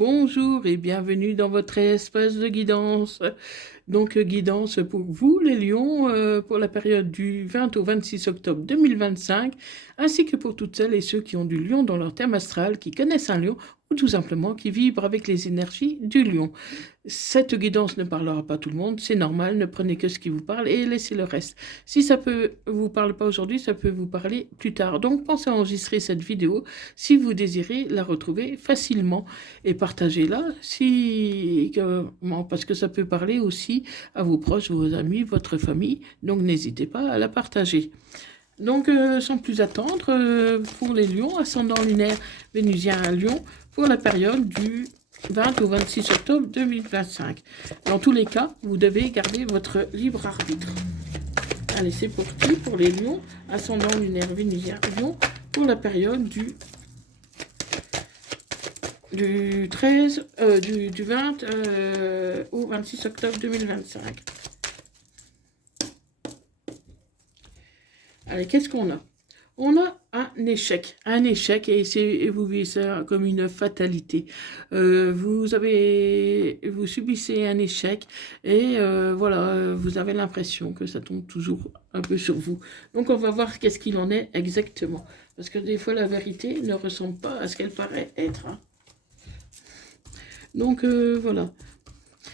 bonjour et bienvenue dans votre espace de guidance. Donc, guidance pour vous, les lions, pour la période du 20 au 26 octobre 2025, ainsi que pour toutes celles et ceux qui ont du lion dans leur thème astral, qui connaissent un lion ou tout simplement qui vibrent avec les énergies du lion. Cette guidance ne parlera pas à tout le monde, c'est normal, ne prenez que ce qui vous parle et laissez le reste. Si ça peut vous parle pas aujourd'hui, ça peut vous parler plus tard. Donc, pensez à enregistrer cette vidéo si vous désirez la retrouver facilement et partagez-la parce que ça peut parler aussi à vos proches, vos amis, votre famille. Donc, n'hésitez pas à la partager. Donc, sans plus attendre, pour les lions, ascendant lunaire vénusien à Lion, pour la période du 20 au 26 octobre 2025. Dans tous les cas, vous devez garder votre libre arbitre. Allez, c'est parti pour les lions, ascendant lunaire vénusien à Lion, pour la période du 20 au 26 octobre 2025. Allez, qu'est-ce qu'on a? On a un échec, et vous vivez ça comme une fatalité. Vous subissez un échec et voilà, vous avez l'impression que ça tombe toujours un peu sur vous. Donc on va voir qu'est-ce qu'il en est exactement, parce que des fois la vérité ne ressemble pas à ce qu'elle paraît être. Donc voilà.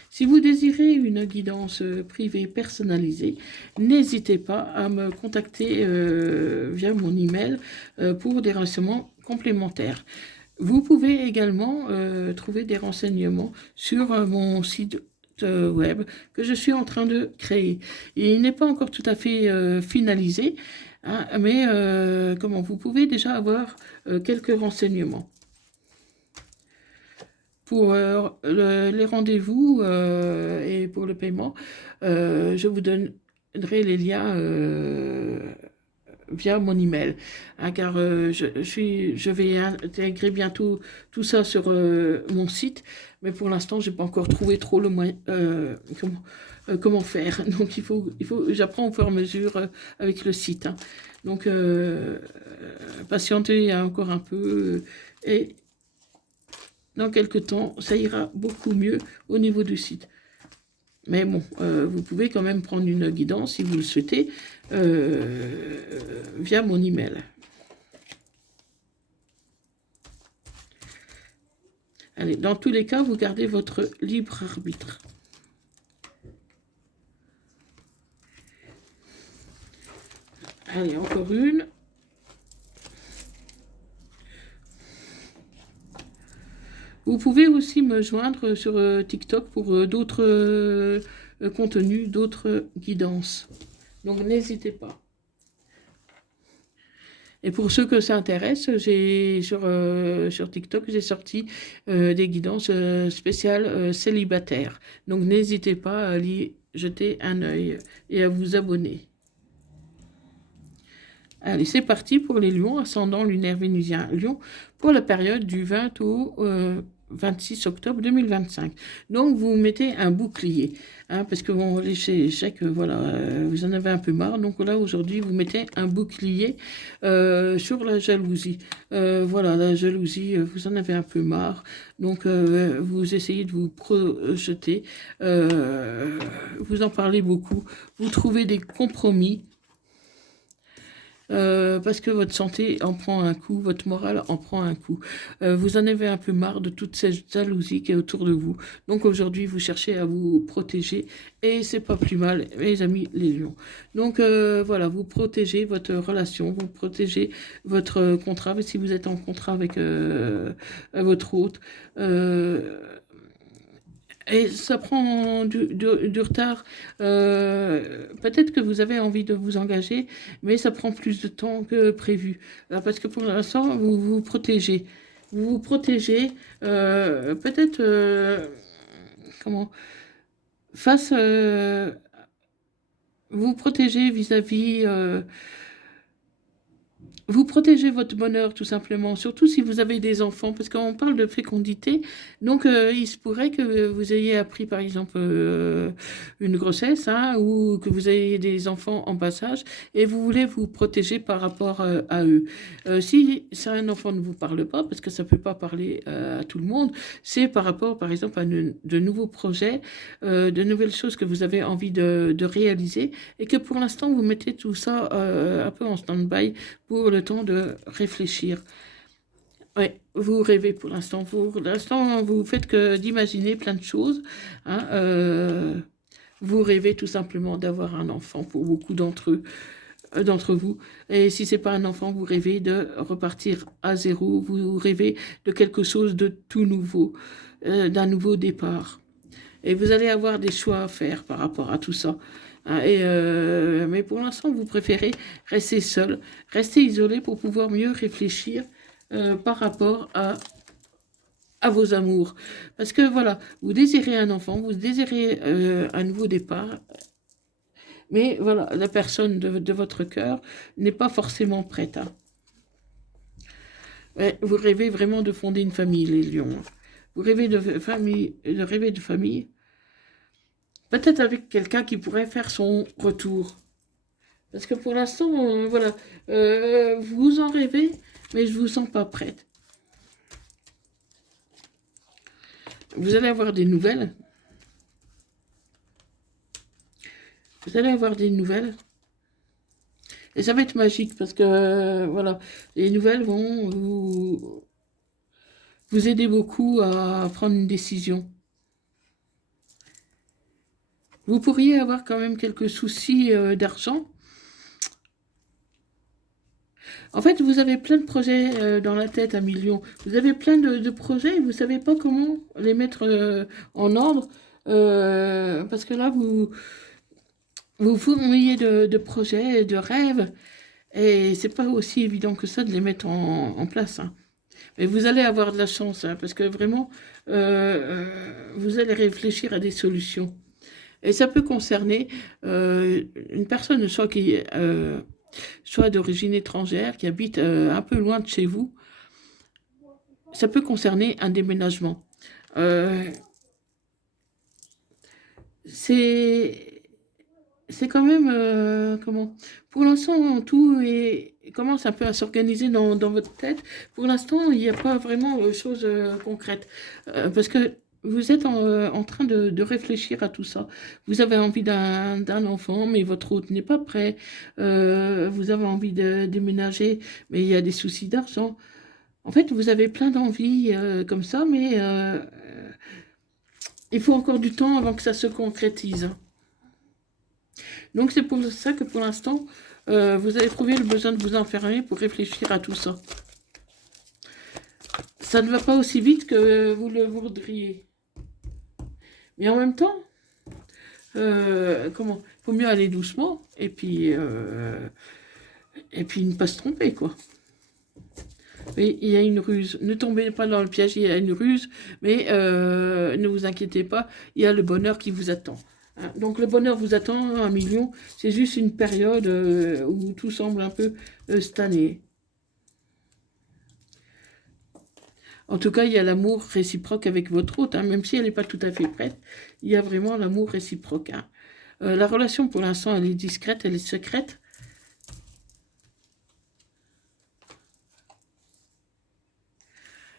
Si vous désirez une guidance privée personnalisée, n'hésitez pas à me contacter via mon email pour des renseignements complémentaires. Vous pouvez également trouver des renseignements sur mon site web que je suis en train de créer. Il n'est pas encore tout à fait finalisé, hein, mais comment vous pouvez déjà avoir quelques renseignements. Pour les rendez-vous et pour le paiement, je vous donnerai les liens via mon email, hein, car je vais intégrer bientôt tout ça sur mon site, mais pour l'instant, je n'ai pas encore trouvé trop le moyen, comment faire. Donc, j'apprends au fur et à mesure avec le site. Hein. Donc, patientez encore un peu et dans quelques temps, ça ira beaucoup mieux au niveau du site. Mais bon, vous pouvez quand même prendre une guidance si vous le souhaitez via mon email. Allez, dans tous les cas, vous gardez votre libre arbitre. Allez, encore une. Vous pouvez aussi me joindre sur TikTok pour d'autres contenus, d'autres guidances. Donc n'hésitez pas. Et pour ceux que ça intéresse, sur TikTok, j'ai sorti des guidances spéciales célibataires. Donc n'hésitez pas à y jeter un œil et à vous abonner. Allez, c'est parti pour les lions, ascendant lunaire vénusien Lion, pour la période du 20 au 26 octobre 2025. Donc, vous mettez un bouclier, hein, parce que bon, les échecs, voilà, vous en avez un peu marre. Donc là, aujourd'hui, vous mettez un bouclier sur la jalousie. Voilà, la jalousie, vous en avez un peu marre. Donc, vous essayez de vous projeter, vous en parlez beaucoup, vous trouvez des compromis. Parce que votre santé en prend un coup, votre morale en prend un coup. Vous en avez un peu marre de toute cette jalousie qui est autour de vous. Donc aujourd'hui, vous cherchez à vous protéger et c'est pas plus mal, mes amis les lions. Donc voilà, vous protégez votre relation, vous protégez votre contrat, mais si vous êtes en contrat avec votre hôte. Et ça prend du retard. Peut-être que vous avez envie de vous engager, mais ça prend plus de temps que prévu. Parce que pour l'instant, vous vous protégez. Vous vous protégez, peut-être, comment, face, vous protégez vis-à-vis Vous protégez votre bonheur tout simplement, surtout si vous avez des enfants, parce qu'on parle de fécondité, donc il se pourrait que vous ayez appris par exemple une grossesse, hein, ou que vous ayez des enfants en passage, et vous voulez vous protéger par rapport à eux. Si un enfant ne vous parle pas, parce que ça ne peut pas parler à tout le monde, c'est par rapport par exemple à de nouveaux projets, de nouvelles choses que vous avez envie de réaliser, et que pour l'instant vous mettez tout ça un peu en stand-by pour le temps de réfléchir. Ouais, vous rêvez pour l'instant, vous faites que d'imaginer plein de choses. Hein, vous rêvez tout simplement d'avoir un enfant pour beaucoup d'entre vous. Et si c'est pas un enfant, vous rêvez de repartir à zéro. Vous rêvez de quelque chose de tout nouveau, d'un nouveau départ. Et vous allez avoir des choix à faire par rapport à tout ça. Hein, mais pour l'instant, vous préférez rester seul, rester isolé pour pouvoir mieux réfléchir par rapport à vos amours. Parce que voilà, vous désirez un enfant, vous désirez un nouveau départ, mais voilà, la personne de votre cœur n'est pas forcément prête. Hein. Ouais, vous rêvez vraiment de fonder une famille, les lions. Vous rêvez de famille. Peut-être avec quelqu'un qui pourrait faire son retour. Parce que pour l'instant, voilà, vous en rêvez, mais je ne vous sens pas prête. Vous allez avoir des nouvelles. Vous allez avoir des nouvelles. Et ça va être magique parce que, voilà, les nouvelles vont vous aider beaucoup à prendre une décision. Vous pourriez avoir quand même quelques soucis d'argent. En fait, vous avez plein de projets dans la tête, 1 million. Vous avez plein de projets et vous ne savez pas comment les mettre en ordre. Parce que là, vous fourmillez de projets, de rêves. Et c'est pas aussi évident que ça de les mettre en place. Hein. Mais vous allez avoir de la chance, hein, parce que vraiment, vous allez réfléchir à des solutions. Et ça peut concerner une personne soit d'origine étrangère, qui habite un peu loin de chez vous. Ça peut concerner un déménagement. C'est quand même, comment, pour l'instant, tout commence un peu à s'organiser dans votre tête. Pour l'instant, il n'y a pas vraiment de choses concrètes. Parce que vous êtes en train de réfléchir à tout ça. Vous avez envie d'un enfant, mais votre hôte n'est pas prêt. Vous avez envie de déménager, mais il y a des soucis d'argent. En fait, vous avez plein d'envies comme ça, mais il faut encore du temps avant que ça se concrétise. Donc c'est pour ça que pour l'instant, vous avez trouvé le besoin de vous enfermer pour réfléchir à tout ça. Ça ne va pas aussi vite que vous le voudriez. Mais en même temps, il faut mieux aller doucement et puis ne pas se tromper, quoi. Oui, il y a une ruse. Ne tombez pas dans le piège, il y a une ruse, mais ne vous inquiétez pas, il y a le bonheur qui vous attend. Hein. Donc le bonheur vous attend, 1 million, c'est juste une période où tout semble un peu stagner. En tout cas, il y a l'amour réciproque avec votre hôte, hein, même si elle n'est pas tout à fait prête, il y a vraiment l'amour réciproque. Hein. La relation, pour l'instant, elle est discrète, elle est secrète.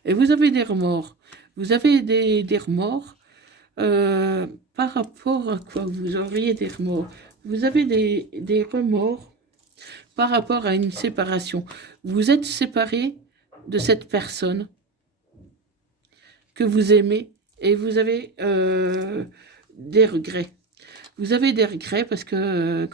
Et vous avez des remords. Vous avez des remords par rapport à quoi vous auriez des remords. Vous avez des remords par rapport à une séparation. Vous êtes séparé de cette personne que vous aimez et vous avez des regrets. Vous avez des regrets parce que,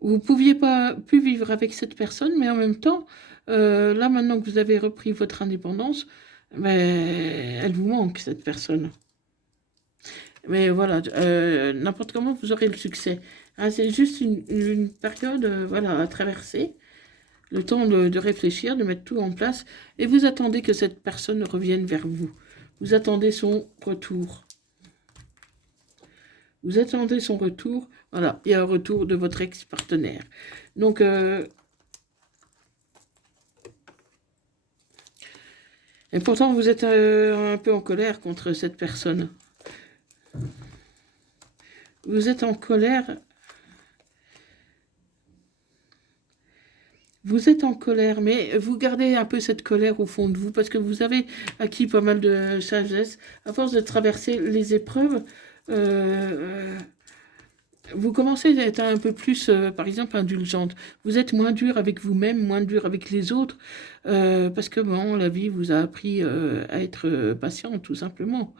vous pouviez pas plus vivre avec cette personne, mais en même temps, là maintenant que vous avez repris votre indépendance, mais elle vous manque, cette personne. Mais voilà, n'importe comment, vous aurez le succès. Hein, c'est juste une période voilà, à traverser, le temps de réfléchir, de mettre tout en place, et vous attendez que cette personne revienne vers vous. Vous attendez son retour. Vous attendez son retour. Voilà, il y a un retour de votre ex-partenaire. Donc, et pourtant, vous êtes un peu en colère contre cette personne. Vous êtes en colère. Vous êtes en colère, mais vous gardez un peu cette colère au fond de vous parce que vous avez acquis pas mal de sagesse. À force de traverser les épreuves, euh, vous commencez à être un peu plus, par exemple, indulgente. Vous êtes moins dur avec vous-même, moins dur avec les autres, parce que bon, la vie vous a appris à être patient, tout simplement.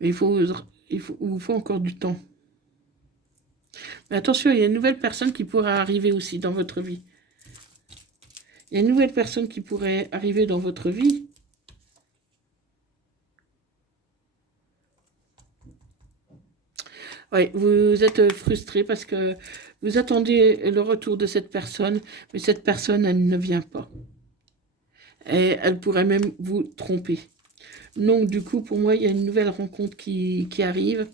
Mais il vous faut encore du temps. Mais attention, il y a une nouvelle personne qui pourrait arriver aussi dans votre vie. Il y a une nouvelle personne qui pourrait arriver dans votre vie. Oui, vous êtes frustré parce que vous attendez le retour de cette personne, mais cette personne, elle ne vient pas. Et elle pourrait même vous tromper. Donc, du coup, pour moi, il y a une nouvelle rencontre qui arrive.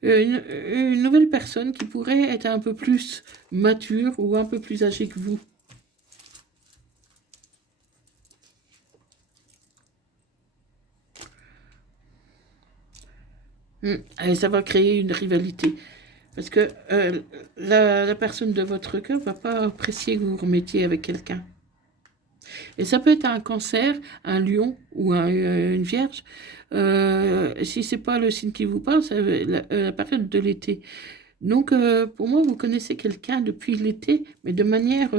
Une nouvelle personne qui pourrait être un peu plus mature ou un peu plus âgée que vous. Et ça va créer une rivalité. Parce que la personne de votre cœur ne va pas apprécier que vous vous remettiez avec quelqu'un. Et ça peut être un cancer, un lion ou une vierge. Si c'est pas le signe qui vous parle, c'est la période de l'été. Donc, pour moi, vous connaissez quelqu'un depuis l'été, mais de manière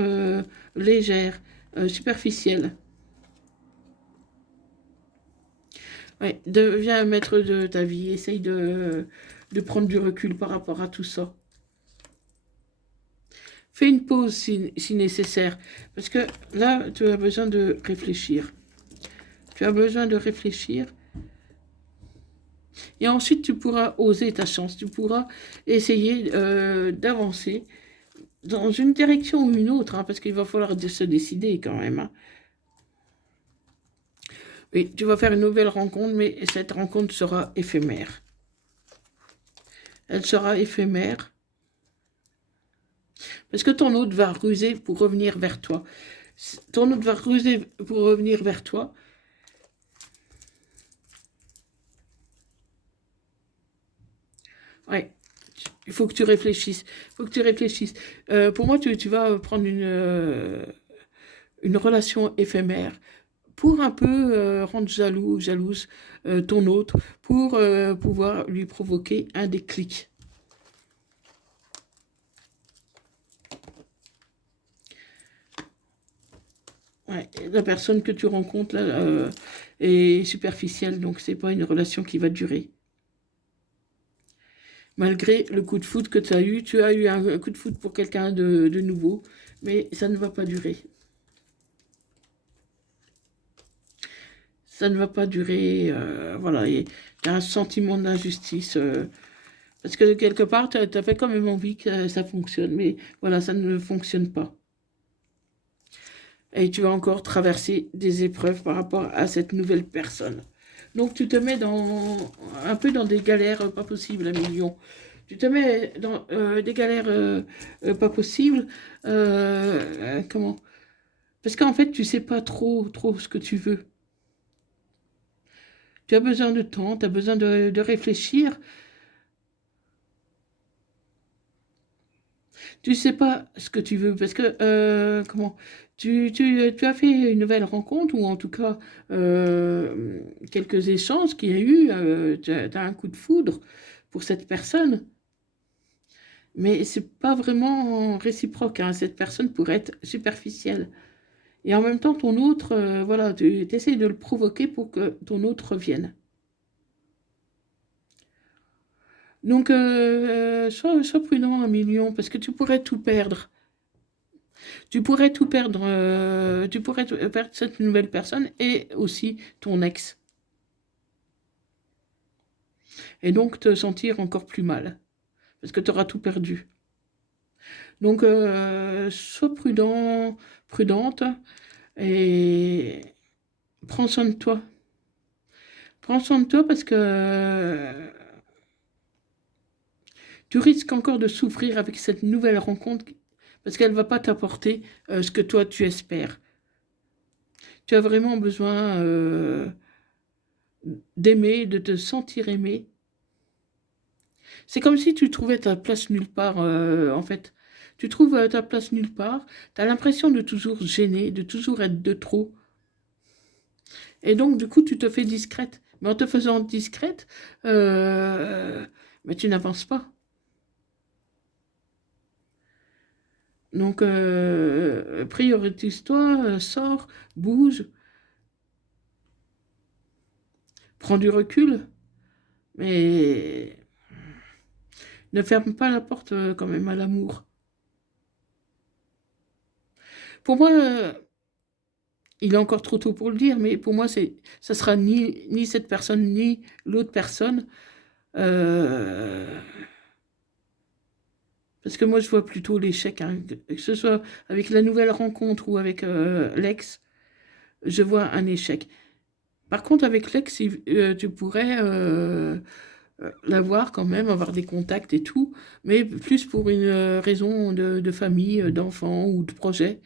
légère, superficielle. Ouais, deviens maître de ta vie, essaye de prendre du recul par rapport à tout ça. Fais une pause si nécessaire, parce que là, tu as besoin de réfléchir. Tu as besoin de réfléchir. Et ensuite, tu pourras oser ta chance. Tu pourras essayer d'avancer dans une direction ou une autre, hein, parce qu'il va falloir se décider quand même. Hein. Oui, tu vas faire une nouvelle rencontre, mais cette rencontre sera éphémère. Elle sera éphémère. Parce que ton autre va ruser pour revenir vers toi. Ton autre va ruser pour revenir vers toi. Ouais. Il faut que tu réfléchisses. Il faut que tu réfléchisses. Pour moi, tu vas prendre une relation éphémère pour un peu rendre jalouse ton autre, pour pouvoir lui provoquer un déclic. Ouais, la personne que tu rencontres là, est superficielle, donc c'est pas une relation qui va durer. Malgré le coup de foudre que tu as eu un coup de foudre pour quelqu'un de nouveau, mais ça ne va pas durer. Ça ne va pas durer, voilà, il y a un sentiment d'injustice, parce que quelque part, tu as fait quand même envie que ça fonctionne, mais voilà, ça ne fonctionne pas. Et tu vas encore traverser des épreuves par rapport à cette nouvelle personne. Donc tu te mets un peu dans des galères pas possibles, un million. Tu te mets dans des galères pas possibles. Comment? Parce qu'en fait, tu sais pas trop ce que tu veux. Tu as besoin de temps, tu as besoin de réfléchir. Tu sais pas ce que tu veux parce que, comment? Tu as fait une nouvelle rencontre ou en tout cas quelques échanges qu'il y a eu, tu as un coup de foudre pour cette personne, mais c'est pas vraiment réciproque, hein. Cette personne pourrait être superficielle. Et en même temps, ton autre, voilà, tu essayes de le provoquer pour que ton autre revienne. Donc, sois prudent, un million, parce que tu pourrais tout perdre. Tu pourrais tout perdre, tu pourrais perdre cette nouvelle personne et aussi ton ex. Et donc te sentir encore plus mal, parce que tu auras tout perdu. Donc, sois prudent, prudente, et prends soin de toi. Prends soin de toi parce que tu risques encore de souffrir avec cette nouvelle rencontre parce qu'elle ne va pas t'apporter ce que toi tu espères. Tu as vraiment besoin d'aimer, de te sentir aimé. C'est comme si tu trouvais ta place nulle part, en fait. Tu trouves ta place nulle part, tu as l'impression de toujours gêner, de toujours être de trop. Et donc, du coup, tu te fais discrète. Mais en te faisant discrète, mais tu n'avances pas. Donc, priorise-toi, sors, bouge, prends du recul, mais ne ferme pas la porte quand même à l'amour. Pour moi, il est encore trop tôt pour le dire, mais pour moi, ça sera ni cette personne, ni l'autre personne. Parce que moi, je vois plutôt l'échec, hein, que ce soit avec la nouvelle rencontre ou avec l'ex, je vois un échec. Par contre, avec l'ex, tu pourrais l'avoir quand même, avoir des contacts et tout, mais plus pour une raison de famille, d'enfant ou de projet,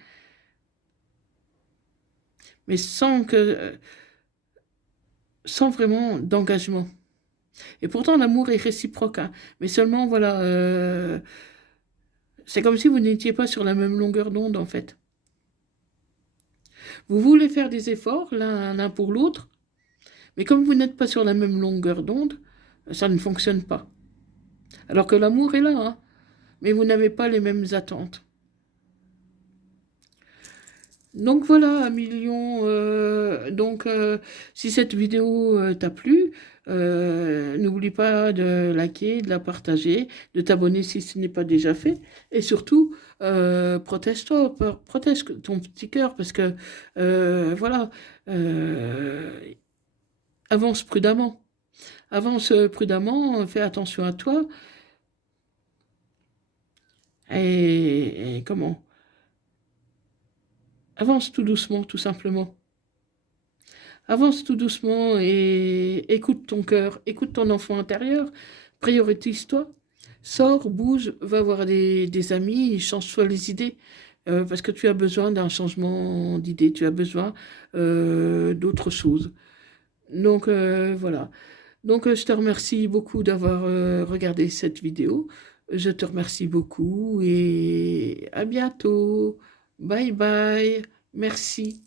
mais sans vraiment d'engagement. Et pourtant, l'amour est réciproque, hein, mais seulement, voilà, c'est comme si vous n'étiez pas sur la même longueur d'onde, en fait. Vous voulez faire des efforts, l'un pour l'autre, mais comme vous n'êtes pas sur la même longueur d'onde, ça ne fonctionne pas. Alors que l'amour est là, hein, mais vous n'avez pas les mêmes attentes. Donc voilà, un million. Si cette vidéo t'a plu, n'oublie pas de liker, de la partager, de t'abonner si ce n'est pas déjà fait. Et surtout, protège-toi, protège ton petit cœur parce que, voilà, avance prudemment. Avance prudemment, fais attention à toi. Et comment? Avance tout doucement, tout simplement. Avance tout doucement et écoute ton cœur, écoute ton enfant intérieur, priorise-toi, sors, bouge, va voir des amis, change-toi les idées, parce que tu as besoin d'un changement d'idée, tu as besoin d'autre chose. Donc voilà. Donc je te remercie beaucoup d'avoir regardé cette vidéo. Je te remercie beaucoup et à bientôt. Bye bye. Merci.